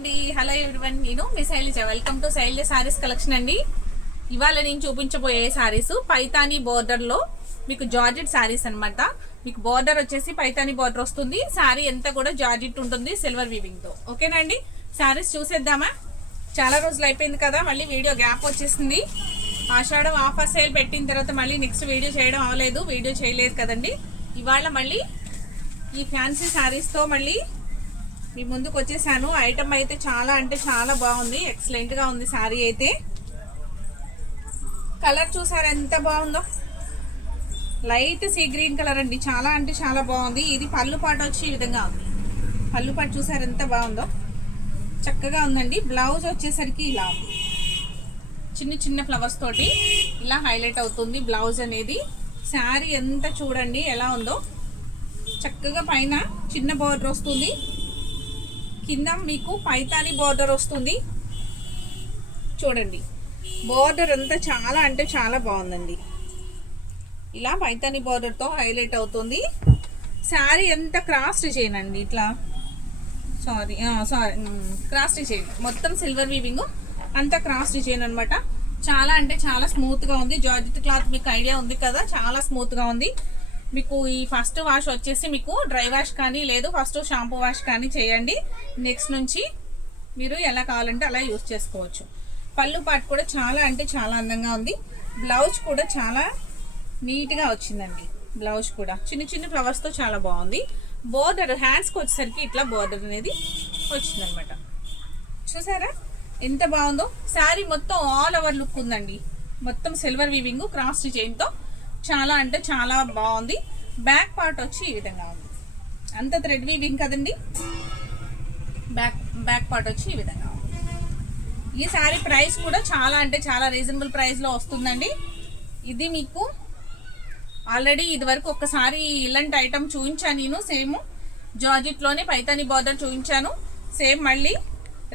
అండి hello everyone, నేను మీ Shailaja. Welcome to Shailaja saris collection అండి. ఇవాళ నేను చూపించబోయే సారీస్ పైతానీ బోర్డర్ లో మీకు జార్జెట్ సారీస్ అన్నమాట. మీకు బోర్డర్ వచ్చేసి పైతానీ బోర్డర్ వస్తుంది. సారీ అంతా కూడా జార్జెట్ ఉంటుంది సిల్వర్ వీవింగ్ తో. ఓకేనండి, సారీస్ చూసేద్దామా? చాలా రోజులు అయిపోయింది కదా, మళ్ళీ వీడియో గ్యాప్ వచ్చేసింది. ఆషాఢం ఆఫర్ సేల్ పెట్టిన తర్వాత మళ్ళీ నెక్స్ట్ వీడియో చేయడం అవ్వలేదు, వీడియో చేయలేదు కదండి. ఇవాళ మళ్ళీ ఈ ఫ్యాన్సీ సారీస్ తో మళ్ళీ మీ ముందుకు వచ్చేసాను. ఐటమ్ అయితే చాలా అంటే చాలా బాగుంది, ఎక్సలెంట్ గా ఉంది శారీ అయితే. కలర్ చూసారు ఎంత బాగుందో, లైట్ సీ గ్రీన్ కలర్ అండి. చాలా అంటే చాలా బాగుంది. ఇది పళ్ళు పాటు వచ్చి ఈ విధంగా ఉంది. పళ్ళు పాటు చూసారు ఎంత బాగుందో, చక్కగా ఉందండి. బ్లౌజ్ వచ్చేసరికి ఇలా ఉంది, చిన్న చిన్న ఫ్లవర్స్ తోటి ఇలా హైలైట్ అవుతుంది బ్లౌజ్ అనేది. శారీ ఎంత చూడండి ఎలా ఉందో, చక్కగా పైన చిన్న బోర్డర్ వస్తుంది, కింద మీకు పైతానీ బోర్డర్ వస్తుంది. చూడండి బోర్డర్ అంతా చాలా అంటే చాలా బాగుందండి. ఇలా పైతానీ బోర్డర్తో హైలైట్ అవుతుంది. శారీ ఎంత క్రాస్ డిజైన్ అండి, ఇట్లా సారీ క్రాస్ డిజైన్ మొత్తం సిల్వర్ వీవింగ్ అంతా క్రాస్ డిజైన్ అనమాట. చాలా అంటే చాలా స్మూత్గా ఉంది. జార్జెట్ క్లాత్ మీకు ఐడియా ఉంది కదా, చాలా స్మూత్గా ఉంది. మీకు ఈ ఫస్ట్ వాష్ వచ్చేసి మీకు డ్రై వాష్ కానీ లేదు ఫస్ట్ షాంపూ వాష్ కానీ చేయండి. నెక్స్ట్ నుంచి మీరు ఎలా కావాలంటే అలా యూజ్ చేసుకోవచ్చు. పళ్ళు పాటు కూడా చాలా అంటే చాలా అందంగా ఉంది. బ్లౌజ్ కూడా చాలా నీట్గా వచ్చిందండి. బ్లౌజ్ కూడా చిన్న చిన్న ఫ్లవర్స్తో చాలా బాగుంది. బోర్డర్ హ్యాండ్స్కి వచ్చేసరికి ఇట్లా బోర్డర్ అనేది వచ్చిందనమాట. చూసారా ఎంత బాగుందో. శారీ మొత్తం ఆల్ ఓవర్ లుక్ ఉందండి. మొత్తం సిల్వర్ వీవింగ్ క్రాస్ డిజైన్తో చాలా అంటే చాలా బాగుంది. బ్యాక్ పార్ట్ వచ్చి ఈ విధంగా ఉంది, అంత థ్రెడ్ వీవింగ్ కదండి. బ్యాక్ పార్ట్ వచ్చి ఈ విధంగా ఉంది. ఈ శారీ ప్రైస్ కూడా చాలా అంటే చాలా రీజనబుల్ ప్రైస్లో వస్తుందండి. ఇది మీకు ఆల్రెడీ ఇది వరకు ఒక్కసారి ఇలాంటి ఐటమ్ చూపించాను నేను. సేమ్ జార్జెట్లోనే పైతానీ బార్డర్ చూపించాను. సేమ్ మళ్ళీ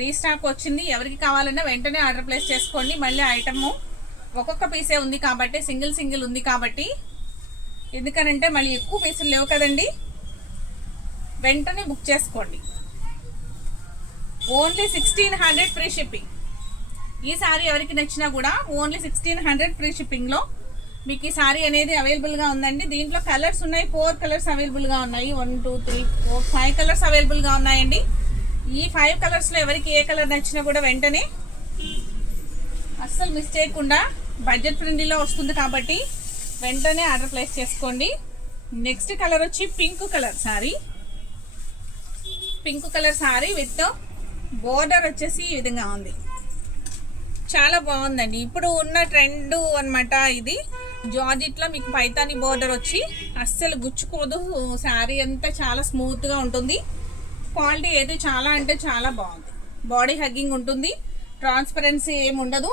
రీస్టాక్ వచ్చింది. ఎవరికి కావాలన్నా వెంటనే ఆర్డర్ ప్లేస్ చేసుకోండి. మళ్ళీ ఐటమ్ ఒక్కొక్క పీసే ఉంది కాబట్టి, సింగిల్ ఉంది కాబట్టి, ఎందుకనంటే మళ్ళీ ఎక్కువ పీసులు లేవు కదండి. వెంటనే బుక్ చేసుకోండి. Only 1600 free shipping. ఈ సారీ ఎవరికి నచ్చినా కూడా ఓన్లీ 1600 ఫ్రీ షిప్పింగ్లో మీకు ఈ సారీ అనేది అవైలబుల్గా ఉందండి. దీంట్లో కలర్స్ ఉన్నాయి, 4 కలర్స్ అవైలబుల్గా ఉన్నాయి. 1 2 3 4 5 కలర్స్ అవైలబుల్గా ఉన్నాయండి. ఈ 5 కలర్స్లో ఎవరికి ఏ కలర్ నచ్చినా కూడా వెంటనే అస్సలు మిస్ చేయకుండా బడ్జెట్ ఫ్రెండ్లీలో వస్తుంది కాబట్టి వెంటనే ఆర్డర్ ప్లేస్ చేసుకోండి. నెక్స్ట్ కలర్ వచ్చి pink colour sorry. Pink colour sorry with border వచ్చేసి ఈ విధంగా ఉంది. చాలా బాగుందండి. ఇప్పుడు ఉన్న ట్రెండ్ అనమాట ఇది. జార్జెట్లో మీకు పైతానీ బోర్డర్ వచ్చి అస్సలు గుచ్చుకోదు. శారీ అంతా చాలా స్మూత్గా ఉంటుంది. క్వాలిటీ అయితే చాలా అంటే చాలా బాగుంది. బాడీ హగ్గింగ్ ఉంటుంది, ట్రాన్స్పరెన్సీ ఏమి ఉండదు.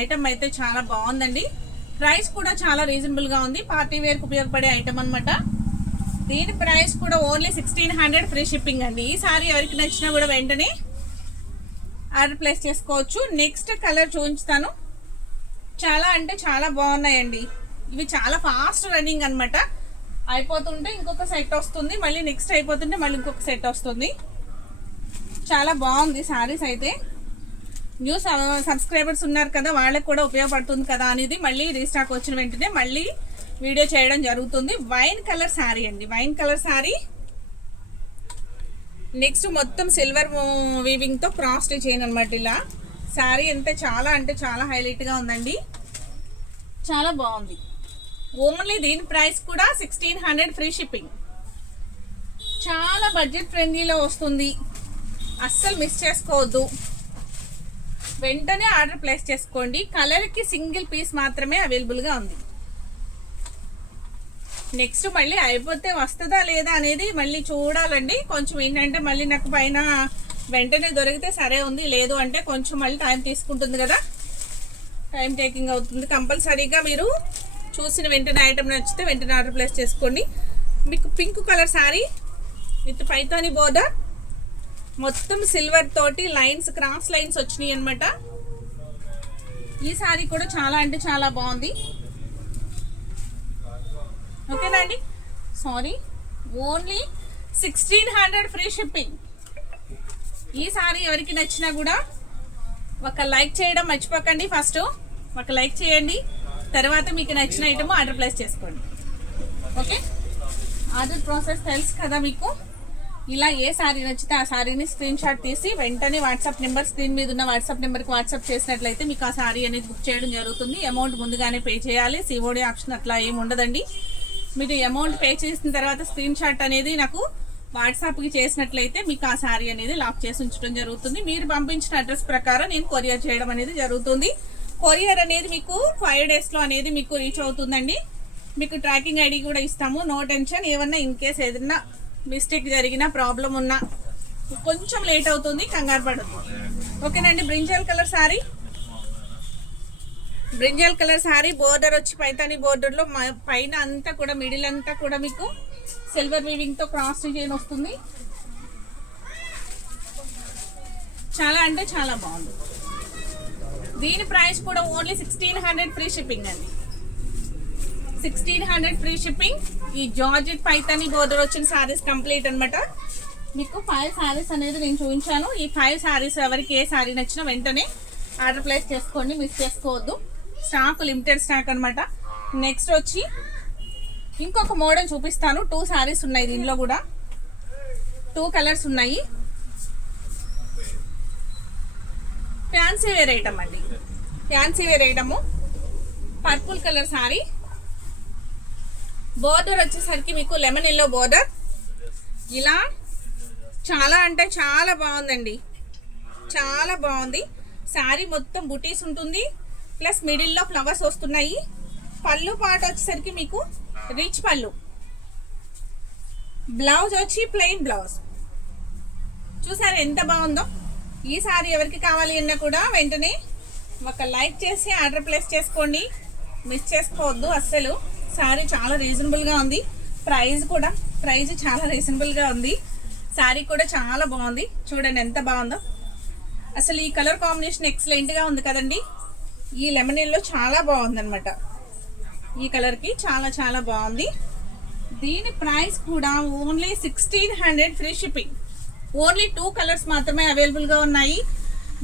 ఐటమ్ అయితే చాలా బాగుందండి. ప్రైస్ కూడా చాలా రీజనబుల్గా ఉంది. పార్టీ వేర్కి ఉపయోగపడే ఐటమ్ అనమాట. దీని ప్రైస్ కూడా ఓన్లీ 1600 ఫ్రీ షిప్పింగ్ అండి. ఈ సారీ ఎవరికి నచ్చినా కూడా వెంటనే ఆర్డర్ ప్లేస్ చేసుకోవచ్చు. నెక్స్ట్ కలర్ చూపించుతాను. చాలా అంటే చాలా బాగున్నాయండి. ఇవి చాలా ఫాస్ట్ రన్నింగ్ అనమాట. అయిపోతుంటే ఇంకొక సెట్ వస్తుంది, మళ్ళీ నెక్స్ట్ అయిపోతుంటే మళ్ళీ ఇంకొక సెట్ వస్తుంది. చాలా బాగుంది సారీస్ అయితే. న్యూ సబ్స్క్రైబర్స్ ఉన్నారు కదా, వాళ్ళకి కూడా ఉపయోగపడుతుంది కదా అనేది మళ్ళీ రీస్టాక్ వచ్చిన వెంటనే మళ్ళీ వీడియో చేయడం జరుగుతుంది. వైన్ కలర్ శారీ అండి, వైన్ కలర్ శారీ. నెక్స్ట్ మొత్తం సిల్వర్ వీవింగ్తో క్రాస్ డిజైన్ అనమాట. ఇలా శారీ అంతా చాలా అంటే చాలా హైలైట్గా ఉందండి. చాలా బాగుంది. ఓన్లీ దీని ప్రైస్ కూడా 1600 ఫ్రీ షిప్పింగ్. చాలా బడ్జెట్ ఫ్రెండ్లీలో వస్తుంది, అస్సలు మిస్ చేసుకోవద్దు. వెంటనే ఆర్డర్ ప్లేస్ చేసుకోండి. కలర్కి సింగిల్ పీస్ మాత్రమే అవైలబుల్గా ఉంది. నెక్స్ట్ మళ్ళీ అయిపోతే వస్తుందా లేదా అనేది మళ్ళీ చూడాలండి. కొంచెం ఏంటంటే మళ్ళీ నాకు పైన వెంటనే దొరికితే సరే ఉంది, లేదు అంటే కొంచెం మళ్ళీ టైం తీసుకుంటుంది కదా, టైం టేకింగ్ అవుతుంది. కంపల్సరీగా మీరు చూసిన వెంటనే ఐటమ్ నచ్చితే వెంటనే ఆర్డర్ ప్లేస్ చేసుకోండి. మీకు pink colour sari with Paithani border, మొత్తం సిల్వర్ తోటి లైన్స్ క్రాస్ లైన్స్ వచ్చినాయి అనమాట. ఈ శారీ కూడా చాలా అంటే చాలా బాగుంది. ఓకేనా అండి, సారీ ఓన్లీ 1600 ఫ్రీ షిప్పింగ్. ఈ సారీ ఎవరికి నచ్చినా కూడా ఒక లైక్ చేయడం మర్చిపోకండి. ఫస్ట్ ఒక లైక్ చేయండి, తర్వాత మీకు నచ్చిన ఐటమ్ ఆర్డర్ ప్లేస్ చేసుకోండి. ఓకే, ఆర్డర్ ప్రాసెస్ తెలుసు కదా మీకు. ఇలా ఏ సారీ నచ్చితే ఆ సారీని స్క్రీన్ షాట్ తీసి వెంటనే వాట్సాప్ నెంబర్, స్క్రీన్ మీద ఉన్న వాట్సాప్ నెంబర్కి వాట్సాప్ చేసినట్లయితే మీకు ఆ సారీ అనేది బుక్ చేయడం జరుగుతుంది. అమౌంట్ ముందుగానే పే చేయాలి, సిఓడి ఆప్షన్ అట్లా ఏమి ఉండదండి. మీరు అమౌంట్ పే చేసిన తర్వాత స్క్రీన్ షాట్ అనేది నాకు వాట్సాప్కి చేసినట్లయితే మీకు ఆ సారీ అనేది లాక్ చేసి ఉంచడం జరుగుతుంది. మీరు పంపించిన అడ్రస్ ప్రకారం నేను కొరియర్ చేయడం అనేది జరుగుతుంది. కొరియర్ అనేది మీకు 5 డేస్లో అనేది మీకు రీచ్ అవుతుందండి. మీకు ట్రాకింగ్ ఐడి కూడా ఇస్తాము, నో టెన్షన్. ఏమన్నా ఇన్ కేస్ ఏదన్నా మిస్టేక్ జరిగినా, ప్రాబ్లం ఉన్నా కొంచెం లేట్ అవుతుంది, కంగారు పడద్దు. ఓకేనండి. Brinjal colour sorry, brinjal colour sari border వచ్చి పైతాని బోర్డర్లో పైన అంతా కూడా మిడిల్ అంతా కూడా మీకు సిల్వర్ వీవింగ్తో క్రాస్ డిజైన్ వస్తుంది. చాలా అంటే చాలా బాగుంది. దీని ప్రైస్ కూడా ఓన్లీ 1600 ఫ్రీ షిప్పింగ్ అండి. 1600 ఫ్రీ షిప్పింగ్. ఈ జార్జెట్ పైతాని బోర్డర్ వచ్చిన సారీస్ కంప్లీట్ అనమాట. మీకు 5 సారీస్ అనేది నేను చూపించాను. ఈ 5 సారీస్ ఎవరికి ఏ సారీ నచ్చినా వెంటనే ఆర్డర్ ప్లేస్ చేసుకోండి, మిస్ చేసుకోవద్దు. స్టాక్ లిమిటెడ్ స్టాక్ అనమాట. నెక్స్ట్ వచ్చి ఇంకొక మోడల్ చూపిస్తాను. 2 సారీస్ ఉన్నాయి దీనిలో కూడా, 2 కలర్స్ ఉన్నాయి. ఫ్యాన్సీ వేర్ ఐటమ్ అండి, fancy wear item. Purple colour sari, border వచ్చేసరికి మీకు లెమన్ ఎల్లో బోర్డర్. ఇలా చాలా అంటే చాలా బాగుందండి, చాలా బాగుంది. శారీ మొత్తం బుటీస్ ఉంటుంది, ప్లస్ మిడిల్లో ఫ్లవర్స్ వస్తున్నాయి. పళ్ళు పాట వచ్చేసరికి మీకు రిచ్ పళ్ళు, బ్లౌజ్ వచ్చి ప్లెయిన్ బ్లౌజ్. చూసారు ఎంత బాగుందో. ఈ సారీ ఎవరికి కావాలి అన్నా కూడా వెంటనే ఒక లైక్ చేసి ఆర్డర్ ప్లేస్ చేసుకోండి, మిస్ చేసుకోవద్దు అస్సలు. సారీ చాలా రీజనబుల్గా ఉంది, ప్రైస్ చాలా రీజనబుల్గా ఉంది. సారీ కూడా చాలా బాగుంది, చూడండి ఎంత బాగుందో అసలు. ఈ కలర్ కాంబినేషన్ ఎక్సలెంట్గా ఉంది కదండి. ఈ లెమన్ ఎల్లో చాలా బాగుంది అనమాట, ఈ కలర్కి చాలా చాలా బాగుంది. దీని ప్రైస్ కూడా only 1600 free shipping. Only 2 colours మాత్రమే అవైలబుల్గా ఉన్నాయి.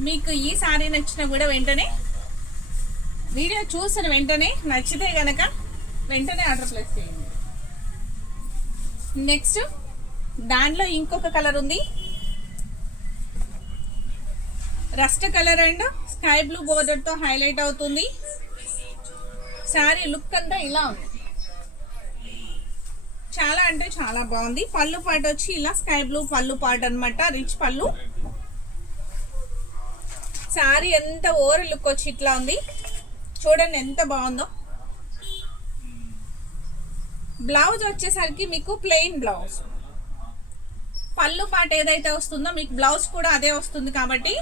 మీకు ఈ సారీ నచ్చినా కూడా వెంటనే వీడియో చూసిన వెంటనే నచ్చితే కనుక వెంటనే ఆర్డర్ ప్లేస్ చేయండి. నెక్స్ట్ దాంట్లో ఇంకొక కలర్ ఉంది, rust colour and sky blue బోర్డర్తో హైలైట్ అవుతుంది. సారీ లుక్ అంతా ఇలా ఉంది, చాలా అంటే చాలా బాగుంది. పళ్ళు పాట వచ్చి ఇలా స్కై బ్లూ పళ్ళు పాట అనమాట, రిచ్ పళ్ళు. సారీ ఎంత ఓవర్ లుక్ వచ్చి ఇట్లా ఉంది, చూడండి ఎంత బాగుందో. బ్లౌజ్ వచ్చేసరికి మీకు ప్లెయిన్ బ్లౌజ్, పళ్ళు పాట ఏదైతే వస్తుందో మీకు బ్లౌజ్ కూడా అదే వస్తుంది కాబట్టి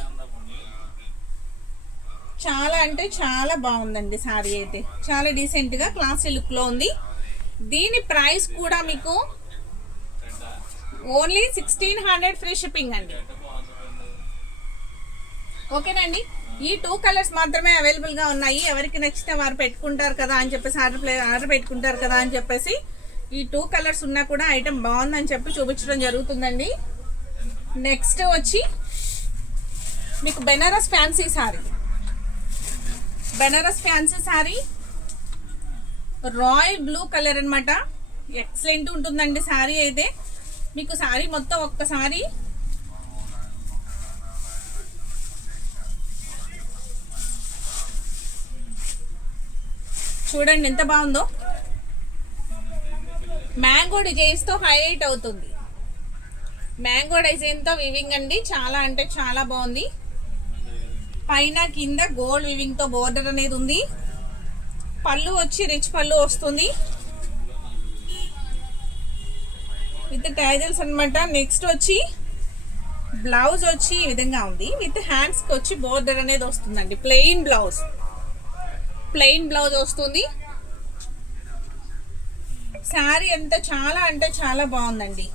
చాలా అంటే చాలా బాగుందండి. సారీ అయితే చాలా డీసెంట్గా క్లాసీ లుక్లో ఉంది. దీని ప్రైస్ కూడా మీకు ఓన్లీ 1600 ఫ్రీ షిప్పింగ్ అండి. ఓకేనండి. ఈ 2 కలర్స్ మాత్రమే అవైలబుల్గా ఉన్నాయి. ఎవరికి నచ్చితే వారు పెట్టుకుంటారు కదా అని చెప్పేసి ఆర్డర్ పెట్టుకుంటారు కదా అని చెప్పేసి ఈ 2 కలర్స్ ఉన్నా కూడా ఐటమ్ బాగుందని చెప్పి చూపించడం జరుగుతుందండి. నెక్స్ట్ వచ్చి మీకు Banaras fancy sari, Banaras fancy sari royal blue colour అనమాట. ఎక్సలెంట్ ఉంటుందండి సారీ అయితే. మీకు సారీ మొత్తం ఒక్కసారి చూడండి ఎంత బాగుందో. మ్యాంగో డిజైన్స్తో హైలైట్ అవుతుంది, మ్యాంగో డిజైన్తో వివింగ్ అండి. చాలా అంటే చాలా బాగుంది. పైన కింద గోల్డ్ వివింగ్తో బోర్డర్ అనేది ఉంది. పళ్ళు వచ్చి రిచ్ పళ్ళు వస్తుంది విత్ టైజల్స్ అనమాట. నెక్స్ట్ వచ్చి బ్లౌజ్ వచ్చి ఈ విధంగా ఉంది, విత్ హ్యాండ్స్కి వచ్చి బోర్డర్ అనేది వస్తుందండి. ప్లెయిన్ బ్లౌజ్ వస్తుంది. శారీ అంతా చాలా అంటే చాలా బాగుందండి,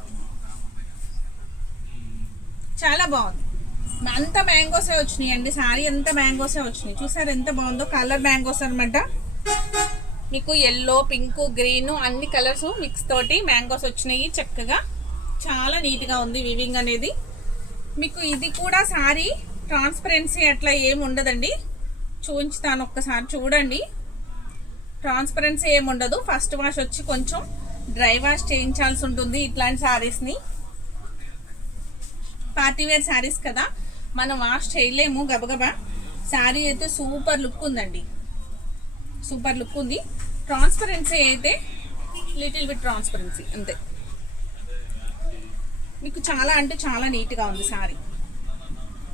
చాలా బాగుంది. అంతా మ్యాంగోసే వచ్చినాయి అండి, శారీ అంతా మ్యాంగోసే వచ్చినాయి. చూసారు ఎంత బాగుందో. కలర్ మ్యాంగోస్ అనమాట. మీకు ఎల్లో, పింక్, గ్రీన్ అన్ని కలర్స్ మిక్స్ తోటి మ్యాంగోస్ వచ్చినాయి. చక్కగా చాలా నీట్గా ఉంది వివింగ్ అనేది. మీకు ఇది కూడా సారీ ట్రాన్స్పరెన్సీ అట్లా ఏమి ఉండదండి. చూపించుతాను ఒక్కసారి చూడండి. ట్రాన్స్పరెన్సీ ఏమి ఉండదు. ఫస్ట్ వాష్ వచ్చి కొంచెం డ్రై వాష్ చేయించాల్సి ఉంటుంది. ఇట్లాంటి శారీస్ని పార్టీవేర్ శారీస్ కదా, మనం వాష్ చేయలేము గబగబా. శారీ అయితే సూపర్ లుక్ ఉందండి, సూపర్ లుక్ ఉంది. ట్రాన్స్పరెన్సీ అయితే లిటిల్ బిట్ ట్రాన్స్పరెన్సీ అంతే. మీకు చాలా అంటే చాలా నీట్గా ఉంది శారీ.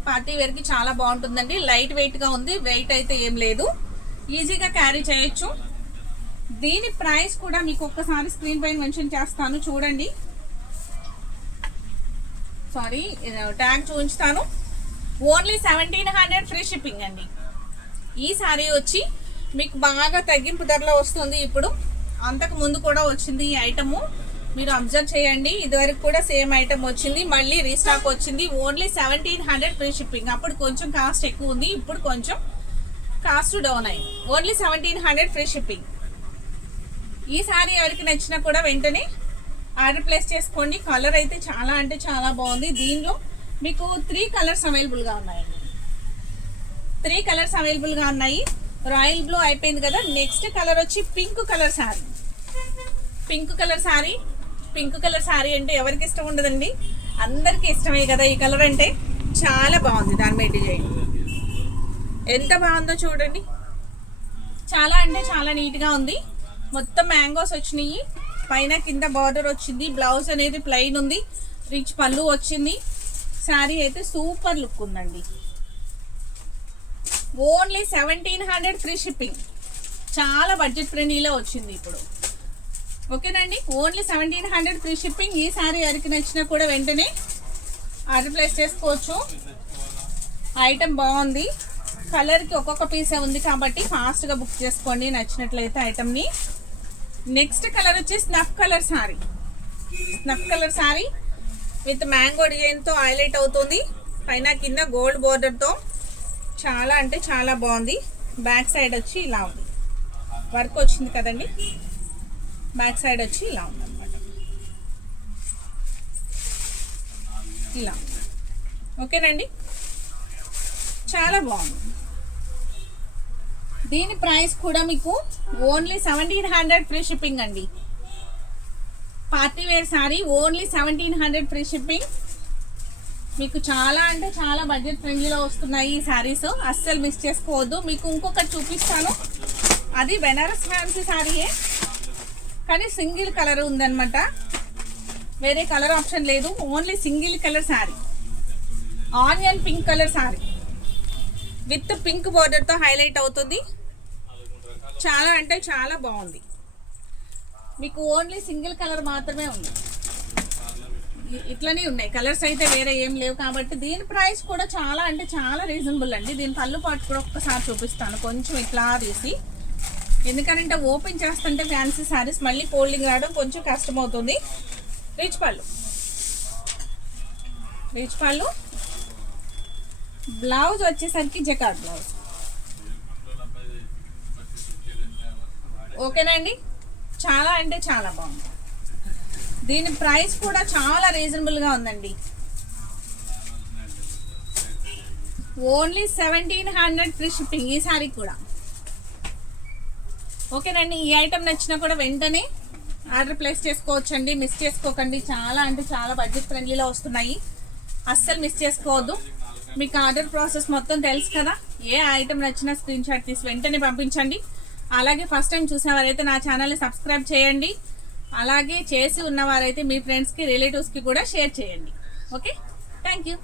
పార్టీ వేర్కి చాలా బాగుంటుందండి. లైట్ వెయిట్గా ఉంది, వెయిట్ అయితే ఏం లేదు, ఈజీగా క్యారీ చేయొచ్చు. దీని ప్రైస్ కూడా మీకు ఒక్కసారి స్క్రీన్ పైన మెన్షన్ చేస్తాను చూడండి. సారీ, ట్యాగ్ చూపించుతాను. ఓన్లీ 1700 ఫ్రీ షిప్పింగ్ అండి. ఈ శారీ వచ్చి మీకు బాగా తగ్గింపు ధరలో వస్తుంది. ఇప్పుడు అంతకు ముందు కూడా వచ్చింది ఈ ఐటము, మీరు అబ్జర్వ్ చేయండి. ఇదివరకు కూడా సేమ్ ఐటమ్ వచ్చింది, మళ్ళీ రీస్టాక్ వచ్చింది. Only 1700 free shipping. అప్పుడు కొంచెం కాస్ట్ ఎక్కువ ఉంది, ఇప్పుడు కొంచెం కాస్ట్ డౌన్ అయింది. Only 1700 free shipping. ఈ శారీ ఎవరికి నచ్చినా కూడా వెంటనే ఆర్డర్ ప్లేస్ చేసుకోండి. కలర్ అయితే చాలా అంటే చాలా బాగుంది. దీనిలో మీకు 3 కలర్స్ అవైలబుల్గా ఉన్నాయండి. 3 కలర్స్ అవైలబుల్గా ఉన్నాయి. రాయల్ బ్లూ అయిపోయింది కదా, నెక్స్ట్ కలర్ వచ్చి pink colour sari. Pink colour sari, pink colour sari అంటే ఎవరికి ఇష్టం ఉండదండి, అందరికీ ఇష్టమే కదా. ఈ కలర్ అంటే చాలా బాగుంది. దాని మీద డిజైన్ ఎంత బాగుందో చూడండి. చాలా అంటే చాలా నీట్గా ఉంది. మొత్తం మ్యాంగోస్ వచ్చినాయి, పైన కింద బార్డర్ వచ్చింది. బ్లౌజ్ అనేది ప్లెయిన్ ఉంది, రిచ్ పళ్ళు వచ్చింది. శారీ అయితే సూపర్ లుక్ ఉందండి. Only 1700 free shipping. చాలా బడ్జెట్ ఫ్రెండ్లీలో వచ్చింది ఇప్పుడు. ఓకేనండి, ఓన్లీ 1700 ఫ్రీ షిప్పింగ్. ఈ శారీ ఎవరికి నచ్చినా కూడా వెంటనే ఆర్డర్ ప్లేస్ చేసుకోవచ్చు. ఐటమ్ బాగుంది, కలర్కి ఒక్కొక్క పీసే ఉంది కాబట్టి ఫాస్ట్గా బుక్ చేసుకోండి నచ్చినట్లయితే ఐటమ్ని. నెక్స్ట్ కలర్ వచ్చి snuff colour sari. Snuff colour sari with mango డిజైన్తో హైలైట్ అవుతుంది. పైన కింద గోల్డ్ బోర్డర్తో చాలా అంటే చాలా బాగుంది. బ్యాక్ సైడ్ వచ్చి ఇలా ఉంది, వర్క్ వచ్చింది కదండి. బ్యాక్ సైడ్ వచ్చి ఇలా ఉంది అనమాట, ఇలా. ఓకేనండి, చాలా బాగుంది. దీని ప్రైస్ కూడా మీకు ఓన్లీ 1700 ఫ్రీ షిప్పింగ్ అండి. Party wear sari only 1700 free shipping. మీకు చాలా అంటే చాలా బడ్జెట్ ఫ్రెండ్లీలో వస్తున్నాయి ఈ శారీస్, అస్సలు మిస్ చేసుకోవద్దు. మీకు ఇంకొకటి చూపిస్తాను, అది బెనారస్ ఫ్యాన్సీ శారీయే కానీ సింగిల్ కలర్ ఉందన్నమాట, వేరే కలర్ ఆప్షన్ లేదు. Only single colour sari, onion pink colour sari with pink బోర్డర్తో హైలైట్ అవుతుంది. చాలా అంటే చాలా బాగుంది. మీకు ఓన్లీ సింగిల్ కలర్ మాత్రమే ఉంది, ఇట్లనే ఉన్నాయి కలర్స్ అయితే వేరే ఏం లేవు కాబట్టి. దీని ప్రైస్ కూడా చాలా అంటే చాలా రీజనబుల్ అండి. దీని పళ్ళు పాటు కూడా ఒక్కసారి చూపిస్తాను కొంచెం ఇట్లా తీసి, ఎందుకంటే ఓపెన్ చేస్తుంటే ఫ్యాన్సీ శారీస్ మళ్ళీ ఫోల్డింగ్ రావడం కొంచెం కష్టం అవుతుంది. రిచ్ పళ్ళు, రిచ్ పళ్ళు. బ్లౌజ్ వచ్చేసరికి జకార్డ్ బ్లౌజ్. ఓకేనండి, చాలా అంటే చాలా బాగుంది. దీని ప్రైస్ కూడా చాలా రీజనబుల్గా ఉందండి. ఓన్లీ 1700 ఫ్రీ షిప్పింగ్ ఈ శారీ కూడా. ఓకేనండి, ఈ ఐటమ్ నచ్చినా కూడా వెంటనే ఆర్డర్ ప్లేస్ చేసుకోవచ్చండి, మిస్ చేసుకోకండి. చాలా అంటే చాలా బడ్జెట్ ఫ్రెండ్లీలో వస్తున్నాయి, అస్సలు మిస్ చేసుకోవద్దు. మీకు ఆర్డర్ ప్రాసెస్ మొత్తం తెలుసు కదా, ఏ ఐటమ్ నచ్చినా స్క్రీన్ షాట్ తీసి వెంటనే పంపించండి. అలాగే ఫస్ట్ టైం చూసేవారైతే నా ఛానల్ని సబ్స్క్రైబ్ చేయండి. అలాగే చేసి ఉన్నవారైతే మీ ఫ్రెండ్స్కి రిలేటివ్స్కి కూడా షేర్ చేయండి. Okay, thank you.